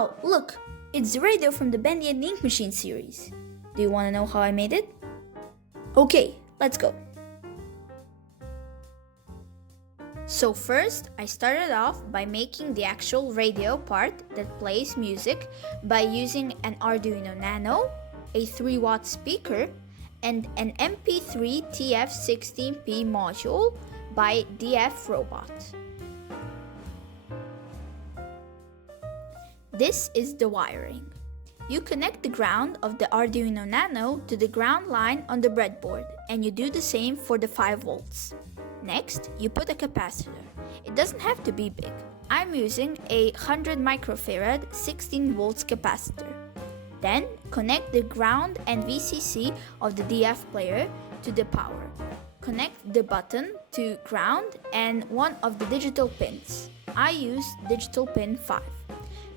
Wow, look! It's the radio from the Bendy and Ink Machine series. Do you want to know how I made it? Okay, let's go. So first, I started off by making the actual radio part that plays music by using an Arduino Nano, a 3-watt speaker, and an MP3 TF16P module by DF Robot. This is the wiring. You connect the ground of the Arduino Nano to the ground line on the breadboard, and you do the same for the 5 volts. Next, you put a capacitor. It doesn't have to be big. I'm using a 100 microfarad 16 volts capacitor. Then, connect the ground and VCC of the DF player to the power. Connect the button to ground and one of the digital pins. I use digital pin 5.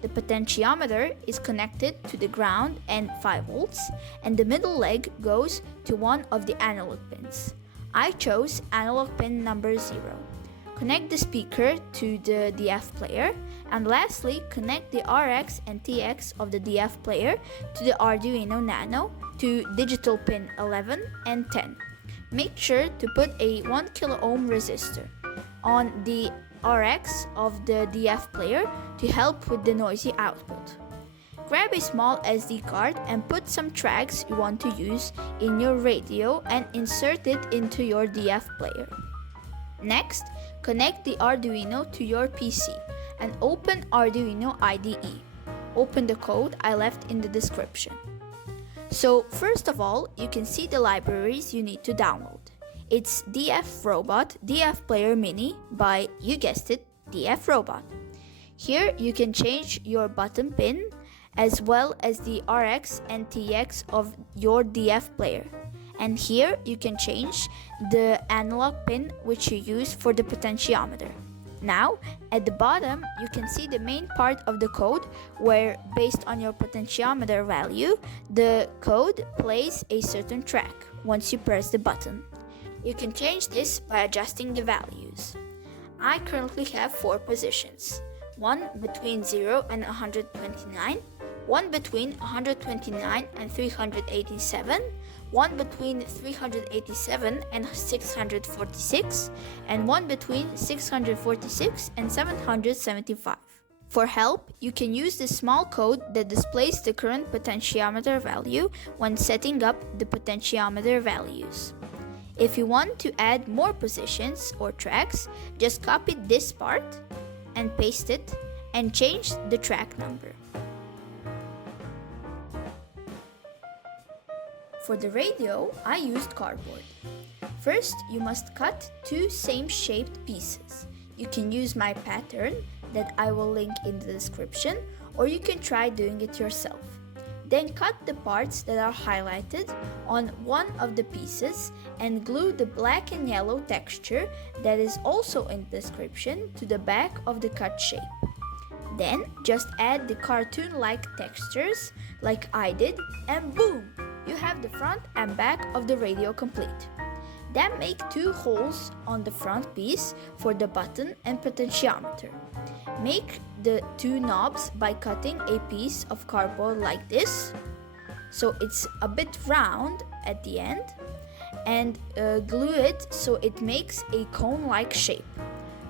The potentiometer is connected to the ground and 5 volts, and the middle leg goes to one of the analog pins. I chose analog pin number 0. Connect the speaker to the DF player, and lastly, connect the RX and TX of the DF player to the Arduino Nano to digital pin 11 and 10. Make sure to put a 1 kilo ohm resistor on the RX of the DF player to help with the noisy output. Grab a small SD card and put some tracks you want to use in your radio and insert it into your DF player. Next, connect the Arduino to your PC and open Arduino IDE. Open the code I left in the description. So first of all, you can see the libraries you need to download. It's DF Robot DF Player Mini by, you guessed it, DF Robot. Here you can change your button pin as well as the RX and TX of your DF player. And here you can change the analog pin which you use for the potentiometer. Now, at the bottom, you can see the main part of the code where, based on your potentiometer value, the code plays a certain track once you press the button. You can change this by adjusting the values. I currently have 4 positions, one between 0 and 129, one between 129 and 387, one between 387 and 646, and one between 646 and 775. For help, you can use the small code that displays the current potentiometer value when setting up the potentiometer values. If you want to add more positions or tracks, just copy this part and paste it and change the track number. For the radio, I used cardboard. First, you must cut 2 same-shaped pieces. You can use my pattern that I will link in the description, or you can try doing it yourself. Then cut the parts that are highlighted on one of the pieces and glue the black and yellow texture that is also in the description to the back of the cut shape. Then just add the cartoon-like textures like I did, and boom! You have the front and back of the radio complete. Then make 2 holes on the front piece for the button and potentiometer. Make the 2 knobs by cutting a piece of cardboard like this, so it's a bit round at the end, and glue it so it makes a cone-like shape.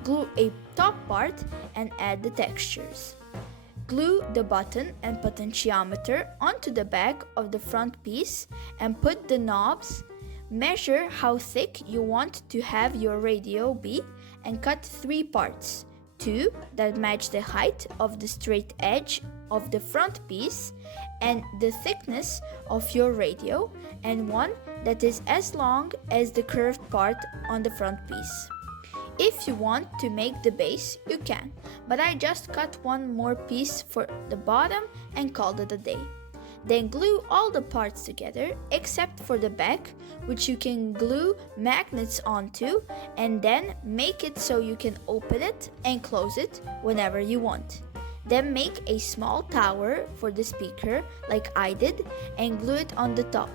Glue a top part and add the textures. Glue the button and potentiometer onto the back of the front piece and put the knobs. Measure how thick you want to have your radio be and cut 3 parts. 2 that match the height of the straight edge of the front piece and the thickness of your radio, and 1 that is as long as the curved part on the front piece. If you want to make the base, you can, but I just cut 1 more piece for the bottom and called it a day. Then glue all the parts together except for the back, which you can glue magnets onto, and then make it so you can open it and close it whenever you want. Then make a small tower for the speaker like I did and glue it on the top.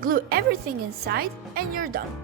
Glue everything inside and you're done.